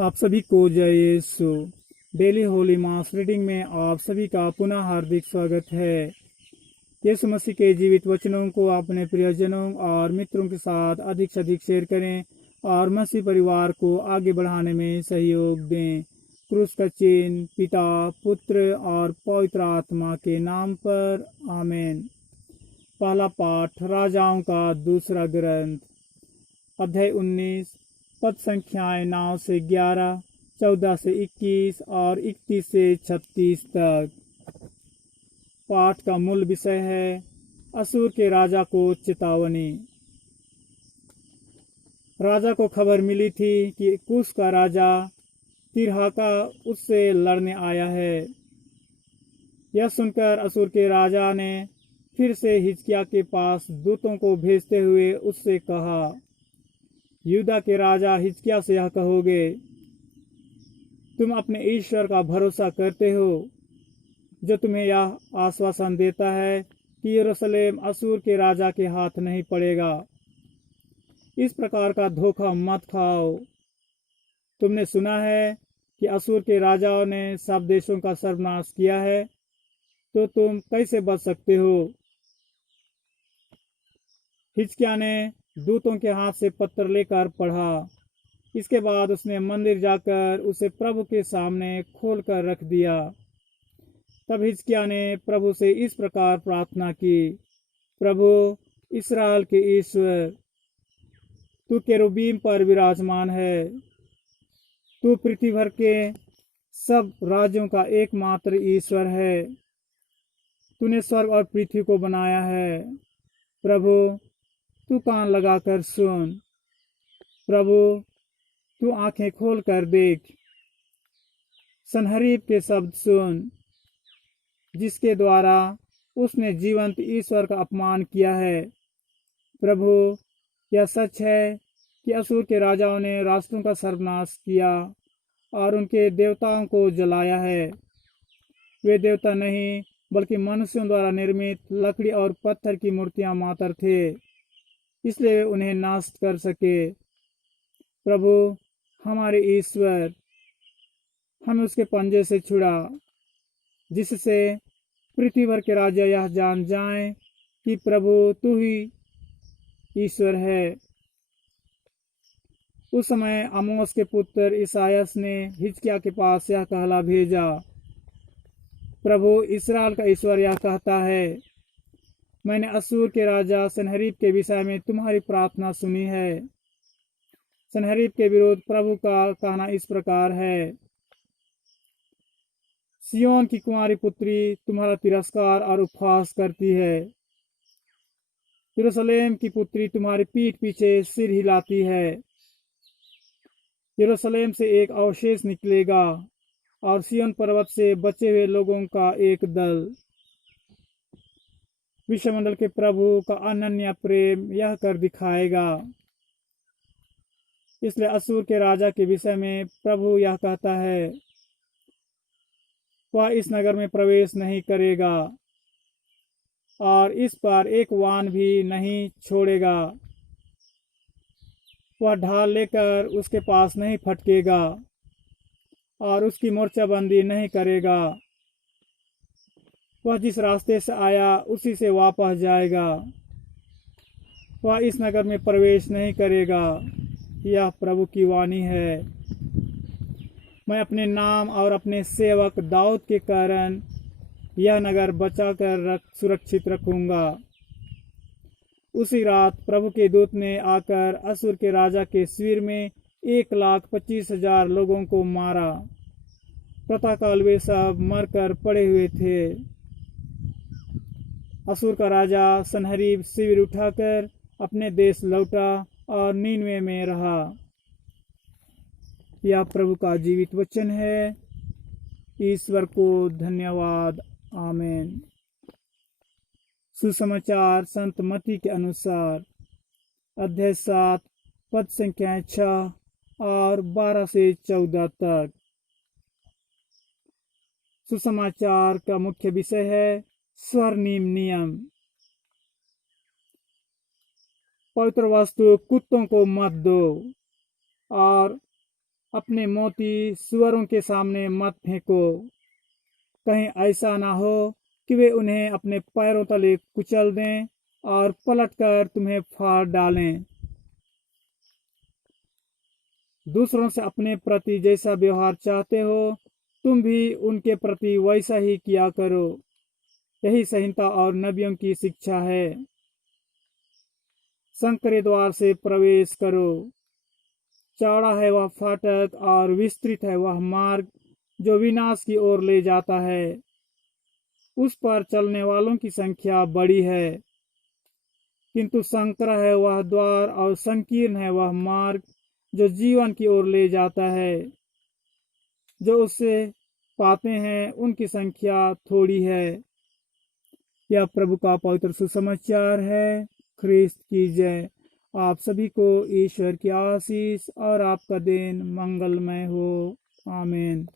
आप सभी को जय यीशु। डेली होली मास रीडिंग में आप सभी का पुनः हार्दिक स्वागत है। यीशु मसीह के जीवित वचनों को अपने प्रियजनों और मित्रों के साथ अधिक से अधिक शेयर करें और मसीह परिवार को आगे बढ़ाने में सहयोग दें। क्रूस का चिन्ह पिता, पुत्र और पवित्र आत्मा के नाम पर आमीन। पहला पाठ राजाओं का दूसरा ग्रंथ, अध्याय 19, पद संख्याएं 9 से 11, 14 से 21 और 31 से 36 तक। पाठ का मूल विषय है असुर के राजा को चेतावनी। राजा को खबर मिली थी कि कुश का राजा तिरहाका उससे लड़ने आया है। यह सुनकर असुर के राजा ने फिर से हिजकिय्याह के पास दूतों को भेजते हुए उससे कहा, यूदा के राजा हिजकिय्याह से यह कहोगे, तुम अपने ईश्वर का भरोसा करते हो, जो तुम्हें यह आश्वासन देता है कि यरूशलेम असुर के राजा के हाथ नहीं पड़ेगा। इस प्रकार का धोखा मत खाओ। तुमने सुना है कि असुर के राजाओं ने सब देशों का सर्वनाश किया है, तो तुम कैसे बच सकते हो? हिजकिय्याह ने दूतों के हाथ से पत्र लेकर पढ़ा। इसके बाद उसने मंदिर जाकर उसे प्रभु के सामने खोल कर रख दिया। तब हिजकिय्याह ने प्रभु से इस प्रकार प्रार्थना की, प्रभु इस्राएल के ईश्वर, तू केरूबीम पर विराजमान है। तू पृथ्वी भर के सब राज्यों का एकमात्र ईश्वर है। तूने स्वर्ग और पृथ्वी को बनाया है। प्रभु तू कान लगाकर सुन। प्रभु तू आंखें खोल कर देख। सनहरीब के शब्द सुन, जिसके द्वारा उसने जीवंत ईश्वर का अपमान किया है। प्रभु यह सच है कि असुर के राजाओं ने राष्ट्रों का सर्वनाश किया और उनके देवताओं को जलाया है। वे देवता नहीं बल्कि मनुष्यों द्वारा निर्मित लकड़ी और पत्थर की मूर्तियां मात्र थे, इसलिए उन्हें नाश कर सके। प्रभु हमारे ईश्वर, हमें उसके पंजे से छुड़ा, जिससे पृथ्वी भर के राजा यह जान जाएं कि प्रभु तू ही ईश्वर है। उस समय आमोस के पुत्र ईसायास ने हिजकिय्याह के पास यह कहला भेजा, प्रभु इस्राएल का ईश्वर यह कहता है, मैंने असुर के राजा सनहरीब के विषय में तुम्हारी प्रार्थना सुनी है। सनहरीब के विरुद्ध प्रभु का कहना इस प्रकार है, सियोन की कुंवारी पुत्री तुम्हारा तिरस्कार और उपहास करती है। यरूशलेम की पुत्री तुम्हारी पीठ पीछे सिर हिलाती है। यरूशलेम से एक अवशेष निकलेगा और सियोन पर्वत से बचे हुए लोगों का एक दल। विश्वमंडल के प्रभु का अनन्य प्रेम यह कर दिखाएगा। इसलिए असुर के राजा के विषय में प्रभु यह कहता है, वह इस नगर में प्रवेश नहीं करेगा और इस पर एक वाहन भी नहीं छोड़ेगा। वह ढाल लेकर उसके पास नहीं फटकेगा और उसकी मोर्चाबंदी नहीं करेगा। वह जिस रास्ते से आया उसी से वापस जाएगा। वह इस नगर में प्रवेश नहीं करेगा। यह प्रभु की वाणी है। मैं अपने नाम और अपने सेवक दाऊद के कारण यह नगर बचाकर सुरक्षित रखूंगा। उसी रात प्रभु के दूत ने आकर असुर के राजा के शिविर में 1,25,000 लोगों को मारा। प्रातःकाल वे सब मरकर पड़े हुए थे। असुर का राजा सनहरीब शिविर उठाकर अपने देश लौटा और नीनवे में रहा। यह प्रभु का जीवित वचन है। ईश्वर को धन्यवाद। आमीन। सुसमाचार संत मत्ती के अनुसार, अध्याय 7, पद संख्या 6 और 12 से 14 तक। सुसमाचार का मुख्य विषय है स्वर्णिम नियम। पवित्र वस्तु कुत्तों को मत दो और अपने मोती सुअरों के सामने मत फेंको, कहीं ऐसा ना हो कि वे उन्हें अपने पैरों तले कुचल दें और पलटकर तुम्हें फाड़ डालें। दूसरों से अपने प्रति जैसा व्यवहार चाहते हो, तुम भी उनके प्रति वैसा ही किया करो। यही संहिता और नबियों की शिक्षा है। संकरे द्वार से प्रवेश करो। चौड़ा है वह फाटक और विस्तृत है वह मार्ग जो विनाश की ओर ले जाता है। उस पर चलने वालों की संख्या बड़ी है, किंतु संकरा है वह द्वार और संकीर्ण है वह मार्ग जो जीवन की ओर ले जाता है। जो उससे पाते हैं उनकी संख्या थोड़ी है। यह प्रभु का पवित्र सुसमाचार है। ख्रिस्त की जय। आप सभी को ईश्वर की आशीष और आपका दिन मंगलमय हो। आमीन।